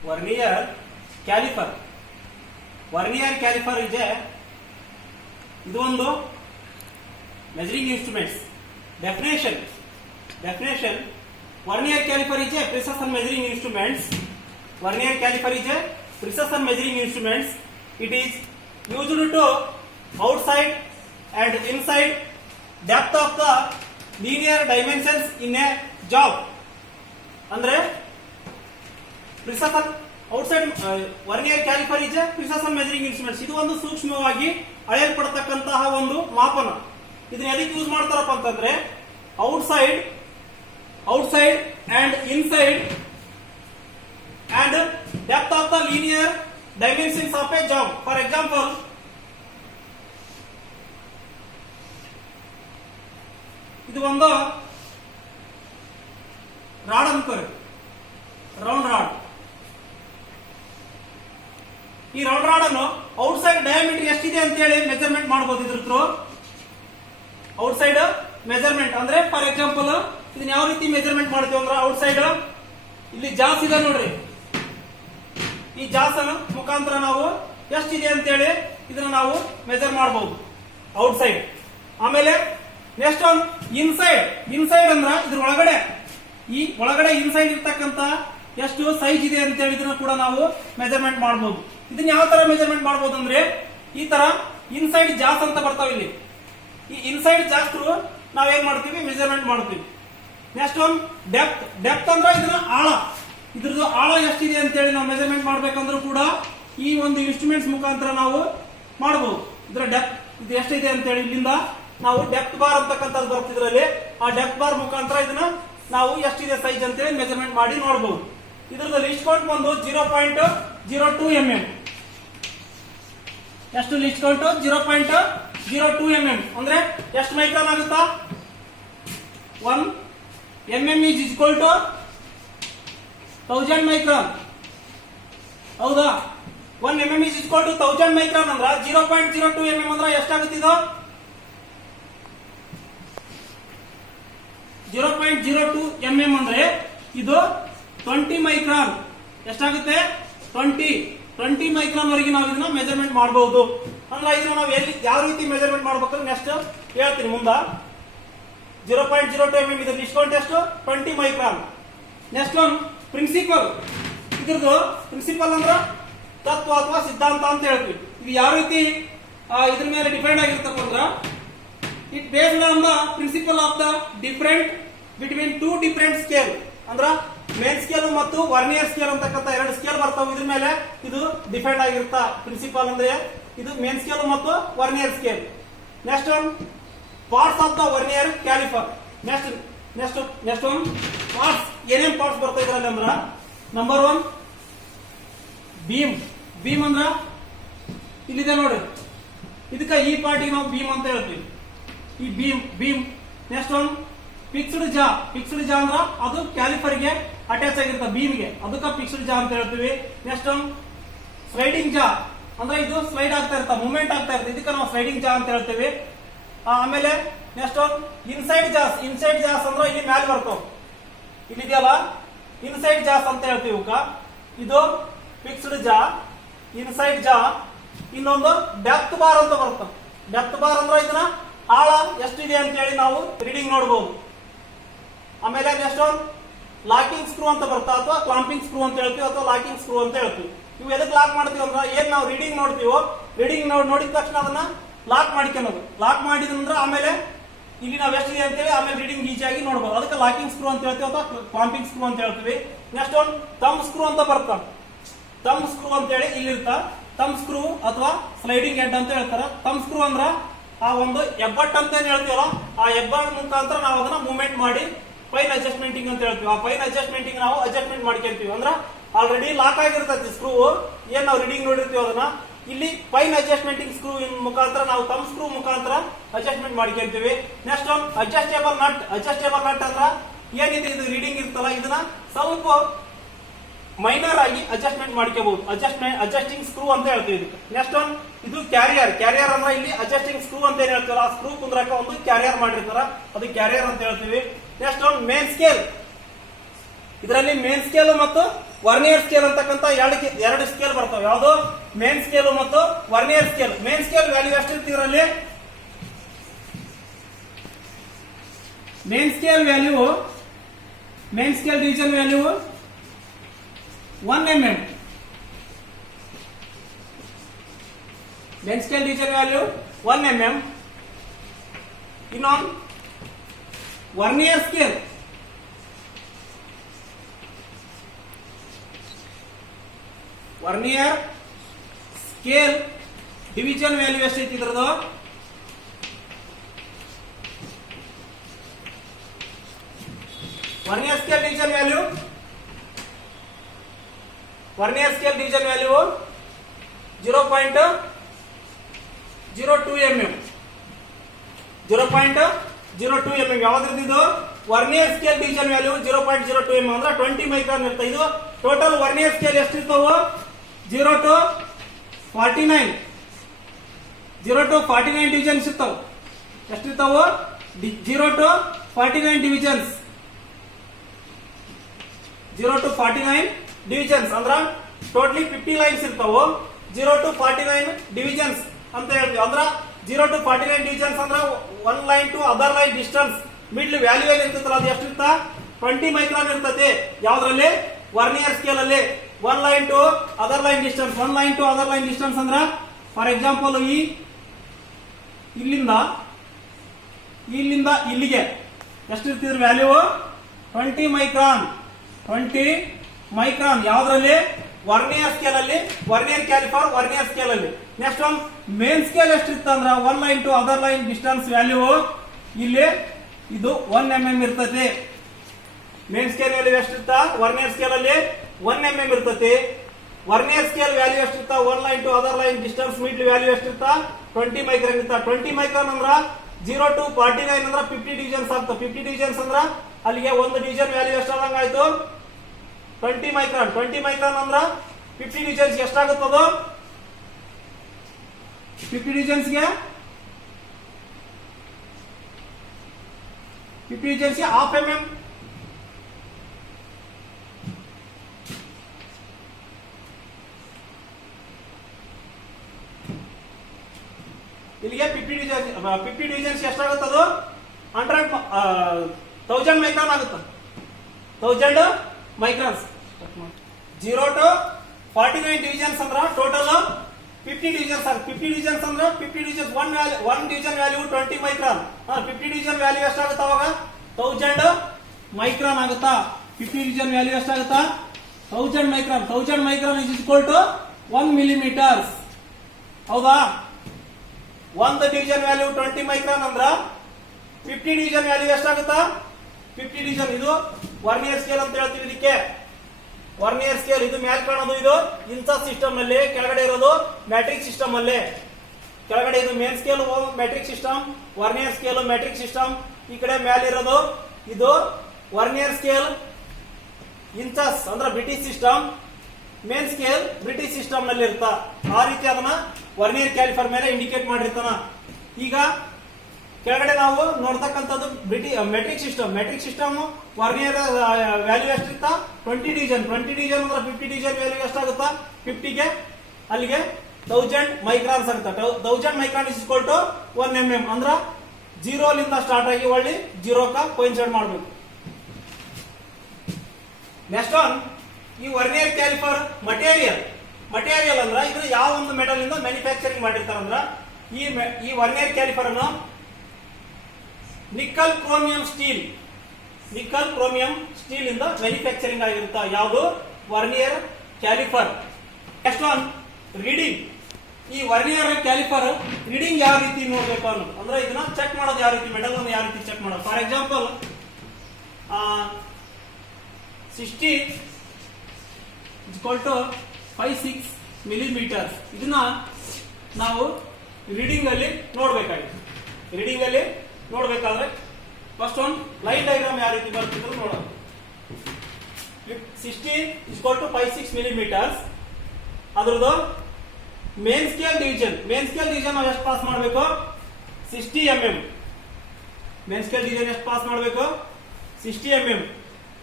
Vernier calliper. Vernier calliper ಇದೆ, ಇದು ಒಂದು measuring instruments. definition vernier caliper is a precision measuring instruments. Vernier caliper is a precision measuring instruments. It is used to outside and inside depth of the linear dimensions in a job. ಅಂದ್ರೆ prison outside vernier caliper is prison measuring instruments. ಇದು ಒಂದು ಸೂಕ್ಷ್ಮವಾಗಿ ಅಳೆಯಲ್ಪಡತಕ್ಕಂತಹ ಒಂದು ಮಾಪನ. ಇದನ್ನ ಎದಕ್ಕೆ use ಮಾಡ್ತಾರಪ್ಪ ಅಂತಂದ್ರೆ outside and inside and depth of the linear dimensions of A job. For example, ಇದು ಒಂದು ರಾಡ್ ಅಂತಾರೆ, ರೌಂಡ್ ರಾಡ್. ಈ ರೌಂಡ್ ರಾಡ್ ಅನ್ನು ಔಟ್ಸೈಡ್ ಡಯಾಮೀಟರ್ ಎಷ್ಟಿದೆ ಅಂತ ಹೇಳಿ ಮೆಜರ್ಮೆಂಟ್ ಮಾಡಬಹುದು. ಇದ್ರ ಥ್ರೂ ಔಟ್ಸೈಡ್ ಮೆಜರ್ಮೆಂಟ್ ಅಂದ್ರೆ ಫಾರ್ ಎಕ್ಸಾಂಪಲ್ ಇದನ್ನ ಯಾವ ರೀತಿ ಮೆಜರ್ಮೆಂಟ್ ಮಾಡ್ತೀವಿ ಅಂದ್ರೆ ಔಟ್ಸೈಡ್ ಇಲ್ಲಿ ಜಾಸ್ ಇದೆ ನೋಡ್ರಿ, ಈ ಜಾಸ್ ಅನ್ನು ಮುಖಾಂತರ ನಾವು ಎಷ್ಟಿದೆ ಅಂತ ಹೇಳಿ ಇದನ್ನ ನಾವು ಮೆಜರ್ ಮಾಡಬಹುದು ಔಟ್ಸೈಡ್. ಆಮೇಲೆ ನೆಕ್ಸ್ಟ್ ಒನ್ ಇನ್ಸೈಡ್ ಅಂದ್ರ ಇದ್ರ ಒಳಗಡೆ, ಈ ಒಳಗಡೆ ಇನ್ಸೈಡ್ ಇರ್ತಕ್ಕಂತ ಎಷ್ಟು ಸೈಜ್ ಇದೆ ಅಂತ ಹೇಳಿ ಇದನ್ನ ಕೂಡ ನಾವು ಮೆಜರ್ಮೆಂಟ್ ಮಾಡಬಹುದು. ಇದನ್ನ ಯಾವ ತರ ಮೆಜರ್ಮೆಂಟ್ ಮಾಡಬಹುದು ಅಂದ್ರೆ ಈ ತರ ಇನ್ಸೈಡ್ ಜಾಸ್ ಅಂತ ಬರ್ತಾವ ಇಲ್ಲಿ. ಈ ಇನ್ಸೈಡ್ ಜಾಸ್ ನಾವ್ ಏನ್ ಮಾಡ್ತೀವಿ, ಮೆಜರ್ಮೆಂಟ್ ಮಾಡ್ತೀವಿ. ನೆಕ್ಸ್ಟ್ ಒನ್ ಡೆಪ್ತ್ ಅಂದ್ರೆ ಇದರ ಆಳ, ಇದ್ರದ್ದು ಆಳ ಎಷ್ಟಿದೆ ಅಂತ ಹೇಳಿ ನಾವು ಮೆಜರ್ಮೆಂಟ್ ಮಾಡ್ಬೇಕಂದ್ರೂ ಕೂಡ ಈ ಒಂದು ಇನ್ಸ್ಟ್ರೂಮೆಂಟ್ಸ್ ಮುಖಾಂತರ ನಾವು ಮಾಡಬಹುದು. ಇದರ ಡೆಪ್ತ್ ಇದು ಎಷ್ಟಿದೆ ಅಂತ ಹೇಳಿ ಇಲ್ಲಿಂದ ನಾವು ಡೆಪ್ತ್ ಬಾರ್ ಅಂತಕ್ಕಂಥದ್ದು ಬರ್ತಿದ್ರಲ್ಲಿ ಆ ಡೆಪ್ತ್ ಬಾರ್ ಮುಖಾಂತರ ಇದನ್ನ ನಾವು ಎಷ್ಟಿದೆ ಸೈಜ್ ಅಂತ ಹೇಳಿ ಮೆಜರ್ಮೆಂಟ್ ಮಾಡಿ ನೋಡಬಹುದು. ಇದ್ರದ್ದು ಲಿಸ್ಟ್ ಕೌಂಟ್ ಬಂದು 0.02 mm. ಎಷ್ಟು ಲಿಸ್ಟ್ ಕೌಂಟ್? 0.02 mm ಅಂದ್ರೆ ಎಷ್ಟು ಮೈಕ್ರಾನ್ ಆಗುತ್ತಾ? 1 mm is equal to 1000 micron. ಹೌದಾ? 1 mm is equal to 1000 micron ಅಂದ್ರ 0.02 mm ಅಂದ್ರೆ ಎಷ್ಟಾಗುತ್ತೆ ಇದು? 0.02 mm ಅಂದ್ರೆ ಇದು 20 ಮೈಕ್ರಾನ್. ಎಷ್ಟಾಗುತ್ತೆ? 20 ಮೈಕ್ರಾನ್ ವರೆಗೆ ನಾವು ಇದನ್ನ ಮೆಜರ್ಮೆಂಟ್ ಮಾಡಬಹುದು. ಅಂದ್ರೆ ಇದನ್ನ ನಾವು ಎಲ್ಲಿ ಯಾವ ರೀತಿ ಮೆಜರ್ಮೆಂಟ್ ಮಾಡಬೇಕು ನೆಕ್ಸ್ಟ್ ಹೇಳ್ತೀನಿ ಮುಂದ. 0.02 mm ಇದ್ರ ಡಿಸ್ಕೌಂಟ್ ಎಷ್ಟು? 20 ಮೈಕ್ರಾನ್. Next one principal. ಇದ್ರದ್ದು ಪ್ರಿನ್ಸಿಪಲ್ ಅಂದ್ರ ತತ್ವ ಅಥವಾ ಸಿದ್ಧಾಂತ ಅಂತ ಹೇಳ್ತೀವಿ. ಇದು ಯಾವ ರೀತಿ ಇದ್ರ ಮೇಲೆ ಡಿಪೆಂಡ್ ಆಗಿರ್ತಪ್ಪ ಅಂದ್ರ it based on the principle of the different between two different scale. ಅಂದ್ರ ಮೇನ್ ಸ್ಕೇಲ್ ಮತ್ತು ವರ್ನಿಯರ್ ಸ್ಕೇಲ್ ಅಂತಕ್ಕಂಥ ಎರಡು ಸ್ಕೇಲ್ ಬರ್ತಾವ. ಇದ್ರ ಮೇಲೆ ಇದು ಡಿಪೆಂಡ್ ಆಗಿರುತ್ತ. ಪ್ರಿನ್ಸಿಪಲ್ ಅಂದ್ರೆ ಇದು ಮೇನ್ ಸ್ಕೇಲ್ ಮತ್ತು vernier scale. Next one parts of the vernier caliper. Next one parts. ಏನೇನ್ ಪಾರ್ಟ್ಸ್ ಬರ್ತಾ ಇದ್ರಲ್ಲಿ ಅಂದ್ರ ನಂಬರ್ 1 ಬೀಮ್ ಅಂದ್ರ ಇಲ್ಲಿದೆ ನೋಡ್ರಿ, ಇದಕ್ಕ ಈ ಪಾರ್ಟಿಗೆ ನಾವು ಬೀಮ್ ಅಂತ ಹೇಳ್ತೀವಿ. ಈ ಬೀಮ್. ನೆಕ್ಸ್ಟ್ ಒನ್ ಫಿಕ್ಸ್ಡ್ ಜಾ ಅಂದ್ರ ಅದು ಕ್ಯಾಲಿಫರ್ ಗೆ ಅಟ್ಯಾಚ್ ಆಗಿರುತ್ತೆ ಬೀಮ್ಗೆ, ಅದಕ್ಕ ಫಿಕ್ಸ್ಡ್ ಜಾ ಅಂತ ಹೇಳ್ತೀವಿ. ನೆಕ್ಸ್ಟ್ ಒನ್ ಸ್ಲೈಡಿಂಗ್ ಜಾ ಅಂದ್ರೆ ಇದು ಸ್ಲೈಡ್ ಆಗ್ತಾ ಇರ್ತಾ, ಮೂವ್ಮೆಂಟ್ ಆಗ್ತಾ ಇರುತ್ತೆ, ಇದಕ್ಕ ನಾವು ಸ್ಲೈಡಿಂಗ್ ಜಾ ಅಂತ ಹೇಳ್ತೀವಿ. ಆಮೇಲೆ ನೆಕ್ಸ್ಟ್ ಒನ್ ಇನ್ಸೈಡ್ ಜಾಸ್ ಅಂದ್ರೆ ಇಲ್ಲಿ ಮ್ಯಾಲೆ ಬರ್ತಾವ, ಇಲ್ಲಿದೆಯಲ್ಲ ಇನ್ಸೈಡ್ ಜಾಸ್ ಅಂತ ಹೇಳ್ತೀವಿ. ಇದು ಫಿಕ್ಸ್ಡ್ ಜಾ, ಇನ್ಸೈಡ್ ಜಾ. ಇನ್ನೊಂದು ಡೆಪ್ತ್ ಬಾರ್ ಅಂತ ಬರುತ್ತೆ. ಡೆಪ್ತ್ ಬಾರ್ ಅಂದ್ರೆ ಇದನ್ನ ಆಳ ಎಷ್ಟಿದೆ ಅಂತ ಹೇಳಿ ನಾವು ರೀಡಿಂಗ್ ನೋಡಬಹುದು. ಆಮೇಲೆ ನೆಕ್ಸ್ಟ್ ಒನ್ ಲಾಕಿಂಗ್ ಸ್ಕ್ರೂ ಅಂತ ಬರ್ತಾ, ಅಥವಾ ಕ್ಲಾಂಪಿಂಗ್ ಸ್ಕ್ರೂ ಅಂತ ಹೇಳ್ತೀವಿ, ಅಥವಾ ಲಾಕಿಂಗ್ ಸ್ಕ್ರೂ ಅಂತ ಹೇಳ್ತೀವಿ. ಇವು ಎದಕ್ಕೆ ಲಾಕ್ ಮಾಡ್ತೀವಿ ಅಂದ್ರೆ ಏನ್ ನಾವು ರೀಡಿಂಗ್ ನೋಡ್ತೀವೋ, ರೀಡಿಂಗ್ ನೋಡಿದ ತಕ್ಷಣ ಅದನ್ನ ಲಾಕ್ ಮಾಡ್ಕೊಳ್ಳೋದು. ಲಾಕ್ ಮಾಡಿದ್ರೆ ಆಮೇಲೆ ಇಲ್ಲಿ ನಾವು ಎಷ್ಟಿದೆ ಅಂತೇಳಿ ಆಮೇಲೆ ರೀಡಿಂಗ್ ಈಸಿಯಾಗಿ ನೋಡಬಹುದು. ಅದಕ್ಕೆ ಲಾಕಿಂಗ್ ಸ್ಕ್ರೂ ಅಂತ ಹೇಳ್ತೀವಿ ಅಥವಾ ಕ್ಲಾಂಪಿಂಗ್ ಸ್ಕ್ರೂ ಅಂತ ಹೇಳ್ತೀವಿ. ನೆಕ್ಸ್ಟ್ ಒನ್ ಥಂಬ್ ಸ್ಕ್ರೂ ಅಂತ ಬರ್ತಾ, ಥಂಬ್ ಸ್ಕ್ರೂ ಅಂತ ಹೇಳಿ ಇಲ್ಲಿರ್ತಾ, ಥಂಬ್ ಸ್ಕ್ರೂ ಅಥವಾ ಸ್ಲೈಡಿಂಗ್ ಹೆಡ್ ಅಂತ ಹೇಳ್ತಾರ. ಥಂಬ್ ಸ್ಕ್ರೂ ಅಂದ್ರ ಆ ಒಂದು ಎಬ್ಬಟ್ ಅಂತ ಏನ್ ಹೇಳ್ತೀವಲ್ಲ, ಆ ಎಬ್ಬಟ್ ಮುಖಾಂತರ ನಾವು ಅದನ್ನ ಮೂವ್ಮೆಂಟ್ ಮಾಡಿ ಫೈನ್ ಅಡ್ಜಸ್ಟ್ಮೆಂಟಿಂಗ್ ಅಂತ ಹೇಳ್ತೀವಿ. ಆ ಫೈನ್ ಅಡ್ಜಸ್ಟ್ಮೆಂಟಿಂಗ್ ನಾವು ಅಡ್ಜಸ್ಟ್ಮೆಂಟ್ ಮಾಡ್ಕೊಂತೀವಿ. ಅಂದ್ರ ಆಲ್ರೆಡಿ ಲಾಕ್ ಆಗಿರ್ತೈತಿ ಸ್ಕ್ರೂ, ಏನ್ ನಾವು ರೀಡಿಂಗ್ ನೋಡಿರ್ತೀವಿ ಅದನ್ನ ಇಲ್ಲಿ ಫೈನ್ ಅಡ್ಜಸ್ಟ್ಮೆಂಟಿಂಗ್ ಸ್ಕ್ರೂ ಮುಖಾಂತರ ನಾವು ಥಂಬ್ ಸ್ಕ್ರೂ ಮುಖಾಂತರ ಅಡ್ಜಸ್ಟ್ಮೆಂಟ್ ಮಾಡ್ಕೊಂತೀವಿ. ನೆಕ್ಸ್ಟ್ ಒನ್ ಅಡ್ಜಸ್ಟೇಬಲ್ ನಟ್ ಅಂದ್ರ ಏನಿದೆ ಇದು ರೀಡಿಂಗ್ ಇರ್ತಲ್ಲ, ಇದನ್ನ ಸ್ವಲ್ಪ ಮೈನರ್ ಆಗಿ ಅಡ್ಜಸ್ಟ್ಮೆಂಟ್ ಮಾಡ್ಕೋಬಹುದು. ಅಡ್ಜಸ್ಟಿಂಗ್ ಸ್ಕ್ರೂ ಅಂತ ಹೇಳ್ತೀವಿ ಇದಕ್ಕೆ. ನೆಕ್ಸ್ಟ್ ಒನ್ ಇದು ಕ್ಯಾರಿಯರ್ ಅಂದ್ರೆ ಇಲ್ಲಿ ಅಡ್ಜಸ್ಟಿಂಗ್ ಸ್ಕ್ರೂ ಅಂತ ಏನ್ ಹೇಳ್ತೀವಲ್ಲ, ಆ ಸ್ಕ್ರೂ ಕುಂದ್ರಕ ಒಂದು ಕ್ಯಾರಿಯರ್ ಮಾಡಿರ್ತಾರ, ಅದು ಕ್ಯಾರಿಯರ್ ಅಂತ ಹೇಳ್ತೀವಿ. Next one main scale. ಇದರಲ್ಲಿ ಮೇನ್ ಸ್ಕೇಲ್ ಮತ್ತು ವರ್ನಿಯರ್ ಸ್ಕೇಲ್ ಅಂತಕ್ಕಂಥ ಎರಡು ಸ್ಕೇಲ್ ಬರ್ತವೆ. ಯಾವುದು? ಮೇನ್ ಸ್ಕೇಲ್ ಮತ್ತು vernier scale. Main scale value ಎಷ್ಟಿರುತ್ತೆ ಇದರಲ್ಲಿ? Main scale division value 1 mm. Main scale division value 1 mm. ಇನ್ನೊಂದು ವರ್ನಿಯರ್ ಸ್ಕೇಲ್ ಡಿವಿಷನ್ ವ್ಯಾಲ್ಯೂ ಎಷ್ಟೈತಿ ಇದ್ರದ್ದು? Vernier scale division value 0.02 mm. 0.02 mm. ಯಾವ್ದ್ರದ್ದು ಇದು? Vernier scale division value 0.02 mm ಅಂದ್ರೆ 20 micron ಇರ್ತದೆ. ಇದು total vernier scale ಎಷ್ಟಿರ್ತಾವ? 0 to 49 divisions ಇರ್ತಾವ. ಎಷ್ಟಿರ್ತಾವ? 0 to 49 divisions. 0 to 49 divisions ಅಂದ್ರ totally 50 lines ಇರ್ತಾವ. 0 to 49 ಡಿವಿಷನ್ಸ್ ಅಂತ ಹೇಳ್ತೀವಿ. ಅಂದ್ರ 0 to 49 ಡಿವಿಷನ್ಸ್ ಅಂದ್ರ one line to other line distance middle value ಏನ್ ಇರ್ತೈತಲ್ಲ ಅದು ಎಷ್ಟಿರ್ತ? 20 ಮೈಕ್ರಾನ್ ಇರ್ತೈತಿ. ಯಾವ್ದ್ರಲ್ಲಿ? ವರ್ನಿಯರ್ ಸ್ಕೇಲ್ ಅಲ್ಲಿ. One line to other line distance. ಅಂದ್ರ ಫಾರ್ ಎಕ್ಸಾಂಪಲ್ ಇಲ್ಲಿಂದ ಇಲ್ಲಿಗೆ ಎಷ್ಟಿರ್ತಿದ್ರ ವ್ಯಾಲ್ಯೂ? 20 ಮೈಕ್ರಾನ್. ಯಾವ್ದ್ರಲ್ಲಿ? ವರ್ನಿಯರ್ ಸ್ಕೇಲ್ ಅಲ್ಲಿ, ವರ್ನಿಯರ್ ಕ್ಯಾಲಿಪರ್ ವರ್ನಿಯರ್ ಸ್ಕೇಲ್ ಅಲ್ಲಿ. ನೆಕ್ಸ್ಟ್ ಒನ್ ಮೇನ್ ಸ್ಕೇಲ್ ಎಷ್ಟಿರ್ತ ಅಂದ್ರ one line to other line distance value ಇಲ್ಲಿ ಇದು 1 mm ಇರ್ತೈತಿ. Main scale value ಎಷ್ಟಿರ್ತ? Vernier scale ಅಲ್ಲಿ 1 mm ಇರ್ತೈತಿ. Vernier scale value ಎಷ್ಟಿರ್ತ? One line to other line distance middle value ಎಷ್ಟಿರ್ತ? 20 micron ಇರ್ತ. 20 micron ಅಂದ್ರ 0 to 49 ಅಂದ್ರ 50 divisions ಆಗ್ತಾವ. 50 ಡಿವಿಷನ್ಸ್ ಅಂದ್ರ ಅಲ್ಲಿಗೆ ಒಂದು ಡಿವಿಷನ್ ವ್ಯಾಲ್ಯೂ ಎಷ್ಟಾದಂಗ ಆಯ್ತು? 20 ಮೈಕ್ರಾನ್. 20 ಮೈಕ್ರಾನ್ ಅಂದ್ರ 50 ಡಿವಿಷನ್ಸ್ ಎಷ್ಟಾಗುತ್ತದು? 50 ಡಿವಿಷನ್ಸ್ಗೆ half mm. ಇಲ್ಲಿಗೆ 50 ಡಿವಿಷನ್ಸ್ ಎಷ್ಟಾಗುತ್ತದು? 1000 ಮೈಕ್ರಾನ್ ಆಗುತ್ತೆ. 1000 ಮೈಕ್ರಾನ್ಸ್. 0 to 49 ಡಿವಿಷನ್ಸ್ ಅಂದ್ರ ಟೋಟಲ್ 50 ಡಿವಿಷನ್ಸ್. 50 ಡಿವಿಷನ್ಸ್ ಅಂದ್ರ 50 divisions one division value 20 micron. 50 division value ಎಷ್ಟಾಗುತ್ತೆ ಅವಾಗ? 1000 ಮೈಕ್ರಾನ್ ಆಗುತ್ತಾ? 50 division value ಎಷ್ಟಾಗುತ್ತಾ? 1000 micron. 1000 micron is equal to 1 millimetres. ಹೌದಾ? ಒಂದು ಡಿವಿಷನ್ ವ್ಯಾಲ್ಯೂ 20 ಮೈಕ್ರಾನ್ ಅಂದ್ರ 50 ಡಿವಿಷನ್ ವ್ಯಾಲ್ಯೂ ಎಷ್ಟಾಗುತ್ತಾ? 50 ಡಿವಿಷನ್. ಇದು ವರ್ನಿಯರ್ ಸ್ಕೇಲ್ ಅಂತ ಹೇಳ್ತೀವಿ. ಇದಕ್ಕೆ ವರ್ನಿಯರ್ ಸ್ಕೇಲ್. ಇದು ಮ್ಯಾಲ್ ಕಾಣೋದು ಇದು ಇನ್ಸಸ್ ಸಿಸ್ಟಮ್ ನಲ್ಲಿ, ಕೆಳಗಡೆ ಇರೋದು ಮ್ಯಾಟ್ರಿಕ್ ಸಿಸ್ಟಮ್ ಅಲ್ಲಿ. ಕೆಳಗಡೆ ಇದು main scale matrix system, vernier scale matrix system. ಈ ಕಡೆ ಮ್ಯಾಲ್ ಇರೋದು ಇದು ವರ್ನಿಯರ್ ಸ್ಕೇಲ್ ಇನ್ಸಸ್ ಅಂದ್ರೆ British system. Main scale British system ನಲ್ಲಿ ಇರ್ತ. ಆ ರೀತಿ ಅದನ್ನ ವರ್ನಿಯರ್ ಕ್ಯಾಲಿಫರ್ ಮೇಲೆ ಇಂಡಿಕೇಟ್ ಮಾಡಿರ್ತಾನ. ಈಗ ಕೆಳಗಡೆ ನಾವು ನೋಡ್ತಕ್ಕಂಥದ್ದು metric system. Vernier value ಎಷ್ಟಿರ್ತ? 20 division. 20 division ಅಂದ್ರೆ 50 ಡಿವಿಷನ್ ವ್ಯಾಲ್ಯೂ ಎಷ್ಟಾಗುತ್ತಾ? 50ಗೆ ಅಲ್ಲಿಗೆ 1000 ಮೈಕ್ರಾನ್ಸ್ ಆಗುತ್ತೆ. 1000 micron is equal to 1 mm ಅಂದ್ರ 0 ಲಿಂದ ಸ್ಟಾರ್ಟ್ ಆಗಿ ಒಳ್ಳಿ 0 ಕೋಇನ್ಸೈಡ್ ಮಾಡಬೇಕು. ನೆಕ್ಸ್ಟ್ ಒನ್ ಈ ವರ್ನಿಯರ್ ಕ್ಯಾಲಿಪರ್ ಮಟೀರಿಯಲ್ ಅಂದ್ರ ಇದು ಯಾವ ಒಂದು ಮೆಟಲ್ ಇಂದ ಮ್ಯಾನುಫ್ಯಾಕ್ಚರಿಂಗ್ ಮಾಡಿರ್ತಾರಂದ್ರ ಈ ವರ್ನಿಯರ್ ಕ್ಯಾಲಿಪರ್ ಅನ್ನು ನಿಕ್ಕಲ್ ಕ್ರೋಮಿಯಂ ಸ್ಟೀಲ್ ಇಂದ ಮ್ಯಾನುಫ್ಯಾಕ್ಚರಿಂಗ್ ಆಗಿರುತ್ತ. ಯಾವುದು? Vernier caliper. Next one reading. ಈ ವರ್ನಿಯರ್ ಕ್ಯಾಲಿಪರ್ ರೀಡಿಂಗ್ ಯಾವ ರೀತಿ ನೋಡ್ಬೇಕು ಅನ್ನೋದು ಅಂದ್ರೆ ಇದನ್ನ ಚೆಕ್ ಮಾಡೋದು ಯಾವ ರೀತಿ, ಮೆಟಲ್ ಅನ್ನು ಯಾವ ರೀತಿ ಚೆಕ್ ಮಾಡೋದು. For example 60 56 millimetres. ಇದನ್ನ ನಾವು ರೀಡಿಂಗ್ ಅಲ್ಲಿ ನೋಡ್ಬೇಕಾದ್ರೆ ಫಸ್ಟ್ ಒಂದು ಲೈನ್ ಡಯಾಗ್ರಾಮ್ ಯಾವ ರೀತಿ ಬರ್ತಿದ್ರು ನೋಡೋಣ. 60 56 ಮಿಲಿಮೀಟರ್ಸ್. ಅದ್ರದ್ದು ಮೇನ್ ಸ್ಕೇಲ್ ಡಿವಿಷನ್ ನಾವು ಎಷ್ಟು ಪಾಸ್ ಮಾಡಬೇಕು? 60 mm. ಮೇನ್ ಸ್ಕೇಲ್ ಡಿವಿಷನ್ ಎಷ್ಟು ಪಾಸ್ ಮಾಡಬೇಕು? 60 mm.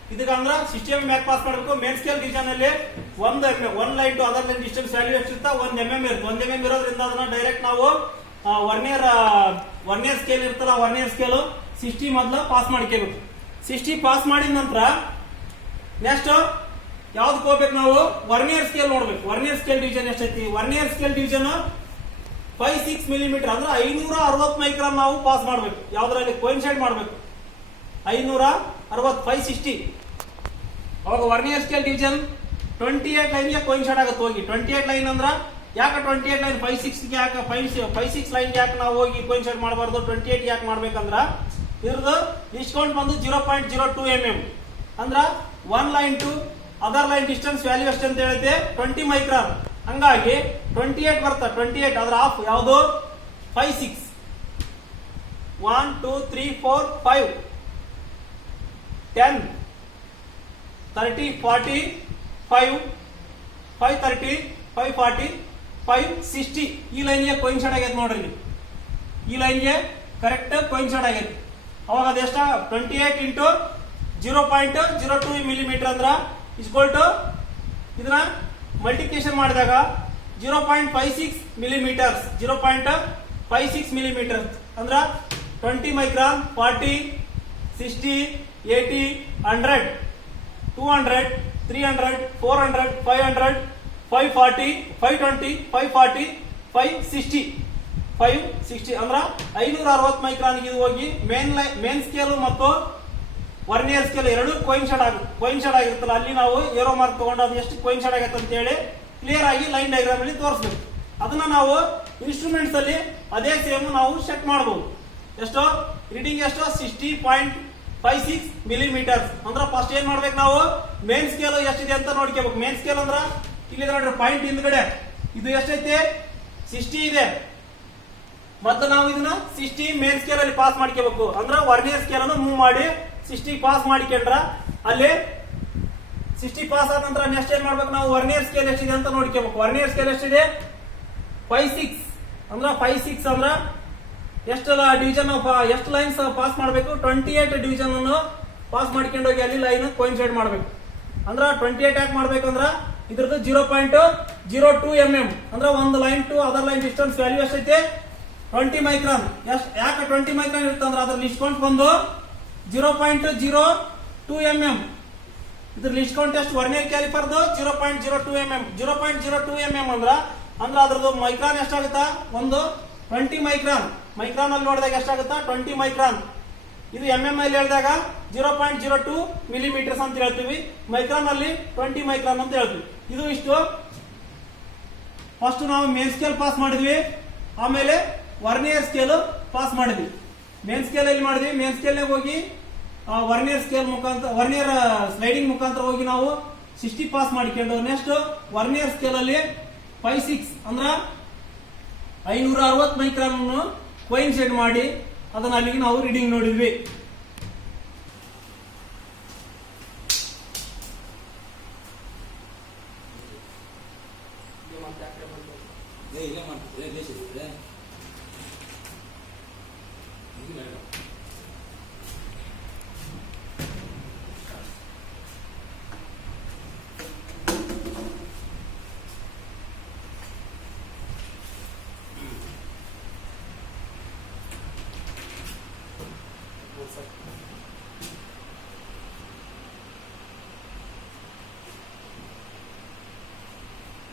ಇದಕ್ಕೆ ಅಂದ್ರೆ 60 mm ಯಾಕೆ ಪಾಸ್ ಮಾಡಬೇಕು? ಮೇನ್ ಸ್ಕೇಲ್ ಡಿವಿಷನ್ ಅಲ್ಲಿ 1 line to other line distance value ಎಷ್ಟಿರ್ತಾ 1 mm ಇರುತ್ತೆ. 1 mm ಇರೋದ್ರಿಂದ ಅದನ್ನ ಡೈರೆಕ್ಟ್ ನಾವು ವರ್ನಿಯರ್ ಸ್ಕೇಲ್ ಇರ್ತಲ್ಲ, ವರ್ನಿಯರ್ ಸ್ಕೇಲ್ 60 ಮೊದಲು ಪಾಸ್ ಮಾಡ್ಕೋಬೇಕು. 60 ಪಾಸ್ ಮಾಡಿದ ನಂತರ ನೆಕ್ಸ್ಟ್ ಯಾವ್ದಕ್ಕೆ ಹೋಗ್ಬೇಕು? ನಾವು ವರ್ನಿಯರ್ ಸ್ಕೇಲ್ ನೋಡ್ಬೇಕು. ವರ್ನಿಯರ್ ಸ್ಕೇಲ್ ಡಿವಿಷನ್ ಎಷ್ಟೈತಿ? ವರ್ನಿಯರ್ ಸ್ಕೇಲ್ ಡಿವಿಷನ್ 56 ಮಿಲಿಮೀಟರ್ ಅಂದ್ರೆ 560 ಮೈಕ್ರಾನ್ ನಾವು ಪಾಸ್ ಮಾಡ್ಬೇಕು. ಯಾವ್ದ್ರಲ್ಲಿ ಕೋಯಿನ್ಸೈಡ್ ಮಾಡ್ಬೇಕು? 560 560. ಅವಾಗ ವರ್ನಿಯರ್ ಸ್ಕೇಲ್ ಡಿವಿಷನ್ 28 ಲೈನ್ ಗೆ ಕೋಯಿನ್ಸೈಡ್ ಆಗುತ್ತೆ. ಹೋಗಿ 28 ಲೈನ್ ಅಂದ್ರ ಯಾಕೆ 28 ಲೈನ್ 56 ಗೆ ಯಾಕೆ 56 ಲೈನ್ ಯಾಕೆ ನಾವು ಹೋಗಿ ಕೋಯಿನ್ಸೈಡ್ ಮಾಡಬಾರ್ದು? 28 ಯಾಕೆ ಮಾಡ್ಬೇಕಂದ್ರ ಇದ್ರದ್ದು ಡಿಸ್ಕೌಂಟ್ ಬಂದು 0.02 mm ಅಂದ್ರ 1 line to other line distance value ಎಷ್ಟು ಅಂತ ಹೇಳಿದೆ? 20 ಮೈಕ್ರಾನ್. ಹಂಗಾಗಿ 28 ಬರ್ತಾ 28 ಅದ್ರ ಆಫ್ ಯಾವುದು? 56 1 2 3 4 5 10 30 40 5 530 540 560 ಈ ಲೈನ್ಗೆ ಕೋಯಿನ್ಸೈಡ್ ಆಗೈತೆ ನೋಡ್ರಿ. ಈ ಲೈನ್ಗೆ ಕರೆಕ್ಟ್ ಕೋಯಿನ್ಸೈಡ್ ಆಗೈತೆ. ಅವಾಗ ಅದೆಷ್ಟ? 28 ಇಂಟು 0.02 ಮಿಲಿಮೀಟರ್ ಅಂದ್ರ ಇಸ್ಕೊಲ್ ಟು ಇದನ್ನ ಮಲ್ಟಿಪ್ಲಿಕೇಶನ್ ಮಾಡಿದಾಗ 0.56 ಮಿಲಿಮೀಟರ್ಸ್ 0.56 ಮಿಲಿಮೀಟರ್ಸ್ ಅಂದ್ರ 20 ಮೈಕ್ರಾನ್ 40 60 80 100 200 300 400 500 540 520 540 560 560 ಅಂದ್ರ 560 ಮೈಕ್ರಾನ್ ಇದು ಹೋಗಿ ಮೇನ್ ಸ್ಕೇಲ್ ಮತ್ತು ವರ್ನಿಯರ್ ಸ್ಕೇಲ್ ಎರಡು ಕೋಯಿನ್ಸೈಡ್ ಆಗಿರುತ್ತಲ್ಲ, ಅಲ್ಲಿ ನಾವು ಏರೋ ಮಾರ್ಕ್ ತಗೊಂಡು ಅದು ಎಷ್ಟು ಕೋಯಿನ್ಸೈಡ್ ಆಗತ್ತೆ ಅಂತ ಹೇಳಿ ಕ್ಲಿಯರ್ ಆಗಿ ಲೈನ್ ಡಯಾಗ್ರಾಮ್ ಅಲ್ಲಿ ತೋರಿಸಬೇಕು. ಅದನ್ನ ನಾವು ಇನ್ಸ್ಟ್ರೂಮೆಂಟ್ಸ್ ಅಲ್ಲಿ ಅದೇ ಸೇಮ್ ನಾವು ಚೆಕ್ ಮಾಡಬಹುದು. ಎಷ್ಟು ರೀಡಿಂಗ್? ಎಷ್ಟು? 60.56 ಮಿಲಿಮೀಟರ್ಸ್ ಅಂದ್ರ ಫಸ್ಟ್ ಏನ್ ಮಾಡ್ಬೇಕು? ನಾವು ಮೇನ್ ಸ್ಕೇಲ್ ಎಷ್ಟಿದೆ ಅಂತ ನೋಡ್ಕೋಬೇಕು. ಮೇನ್ ಸ್ಕೇಲ್ ಅಂದ್ರ ಇಲ್ಲಿ ನೋಡ್ರಿ ಪಾಯಿಂಟ್ ಹಿಂದ್ಗಡೆ ಇದು ಎಷ್ಟೈತೆ? 60 ಇದೆ. ಮತ್ತೆ ನಾವು ಇದನ್ನ 60 ಮೇನ್ ಸ್ಕೇಲ್ ಅಲ್ಲಿ ಪಾಸ್ ಮಾಡ್ಕೋಬೇಕು. ಅಂದ್ರ ವರ್ನಿಯರ್ ಸ್ಕೇಲ್ ಅನ್ನು ಮೂವ್ ಮಾಡಿ 60 ಪಾಸ್ ಮಾಡಿಕೊಂಡ್ರ ಅಲ್ಲಿ 60 ಪಾಸ್ ಆದ ನಂತರ ನೆಕ್ಸ್ಟ್ ಏನ್ ಮಾಡ್ಬೇಕು? ನಾವು ವರ್ನಿಯರ್ ಸ್ಕೇಲ್ ಎಷ್ಟಿದೆ ಅಂತ ನೋಡ್ಕೋಬೇಕು. ವರ್ನಿಯರ್ ಸ್ಕೇಲ್ ಎಷ್ಟಿದೆ? 56 ಅಂದ್ರ 56 ಅಂದ್ರ ಎಷ್ಟು ಡಿವಿಷನ್ ಎಷ್ಟು ಲೈನ್ಸ್ ಪಾಸ್ ಮಾಡಬೇಕು? 28 ಡಿವಿಷನ್ ಅನ್ನು ಪಾಸ್ ಮಾಡ್ಕೊಂಡು ಹೋಗಿ ಅಲ್ಲಿ ಲೈನ್ ಕೋಯಿನ್ಸೈಡ್ ಮಾಡಬೇಕು. ಅಂದ್ರ 28 ಯಾಕೆ ಮಾಡ್ಬೇಕಂದ್ರ ಇದ್ರದ್ದು 0.02 mm ಅಂದ್ರ ಒಂದು line to other line distance value ಎಷ್ಟೈತೆ? 20 ಮೈಕ್ರಾನ್. ಯಾಕೆ 20 ಮೈಕ್ರಾನ್ ಇರುತ್ತೆ ಅಂದ್ರೆ ಅದ್ರ ಡಿಸ್ಕೌಂಟ್ ಬಂದು 0.02 mm. ಇದ್ರ ಡಿಸ್ಕೌಂಟ್ ಎಷ್ಟು? Vernier ಕ್ಯಾಲಿಪರ್ದು 0.02 mm. 0.02 mm ಅಂದ್ರ ಅದ್ರದ್ದು ಮೈಕ್ರಾನ್ ಎಷ್ಟಾಗುತ್ತಾ? ಒಂದು 20 ಮೈಕ್ರಾನ್. ಮೈಕ್ರಾನ್ ಅಲ್ಲಿ ನೋಡಿದಾಗ ಎಷ್ಟಾಗುತ್ತಾ? 20 ಮೈಕ್ರಾನ್. ಇದು mm ಅಲ್ಲಿ ಹೇಳಿದಾಗ 0.02 ಮಿಲಿಮೀಟರ್ಸ್ ಅಂತ ಹೇಳ್ತೀವಿ. ಮೈಕ್ರಾನ್ ಅಲ್ಲಿ 20 ಮೈಕ್ರಾನ್ ಅಂತ ಹೇಳ್ತೀವಿ. ಇದು ಇಷ್ಟು. ಫಸ್ಟ್ ನಾವು ಮೇನ್ ಸ್ಕೇಲ್ ಪಾಸ್ ಮಾಡಿದ್ವಿ, ಆಮೇಲೆ ವರ್ನಿಯರ್ ಸ್ಕೇಲ್ ಪಾಸ್ ಮಾಡಿದ್ವಿ. ಮೇನ್ ಸ್ಕೇಲ್ ಅಲ್ಲಿ ಮಾಡಿದ್ವಿ. ಮೇನ್ ಸ್ಕೇಲ್ ಹೋಗಿ ವರ್ನಿಯರ್ ಸ್ಕೇಲ್ ಮುಖಾಂತರ ವರ್ನಿಯರ್ ಸ್ಲೈಡಿಂಗ್ ಮುಖಾಂತರ ಹೋಗಿ ನಾವು 60 ಪಾಸ್ ಮಾಡಿಕೊಂಡು ನೆಕ್ಸ್ಟ್ ವರ್ನಿಯರ್ ಸ್ಕೇಲ್ ಅಲ್ಲಿ 56 ಅಂದ್ರ 560 ಮೈಕ್ರಾನ್ ಕೋಯಿನ್ಸೈಡ್ ಮಾಡಿ ಅದನ್ನ ಅಲ್ಲಿಗೆ ನಾವು ರೀಡಿಂಗ್ ನೋಡಿದ್ವಿ. ಇಲ್ಲ ಮಾಡ್ತಿದ್ರೆ